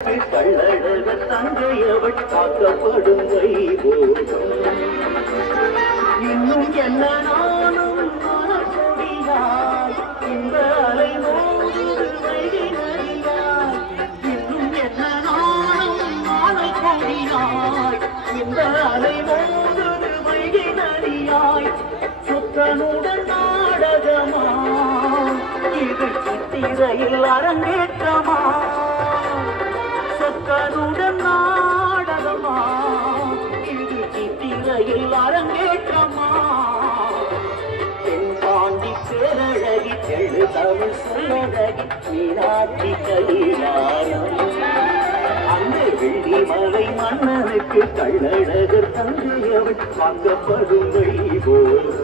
கள்ளழகர் தங்கையவள் காக்கப்படும் வைபோகம் இன்னும் என்ன நானும் மனசொடியாய் இந்த அலை நோங்குது வைகை நதியாய் இன்னும் என்ன நானும் மாலை கொடியாய் இந்த அலை நோங்குது வைகை நதியாய் சுத்தனுடன் நாடகமா இது சித்திரையில் அரங்கேற்றமா சொக்கனுடன் நாடகமா இது சித்திரையில் அரங்கேற்றமா தென்பாண்டி பேரழகி தெழு தமிழ் சொல்லழகி மீனாட்சி கல்யாணம் அந்த வெள்ளிமலை மன்னனுக்கு கள்ளழகர் தங்கையவள் வாங்கப்படும் வைபோகம்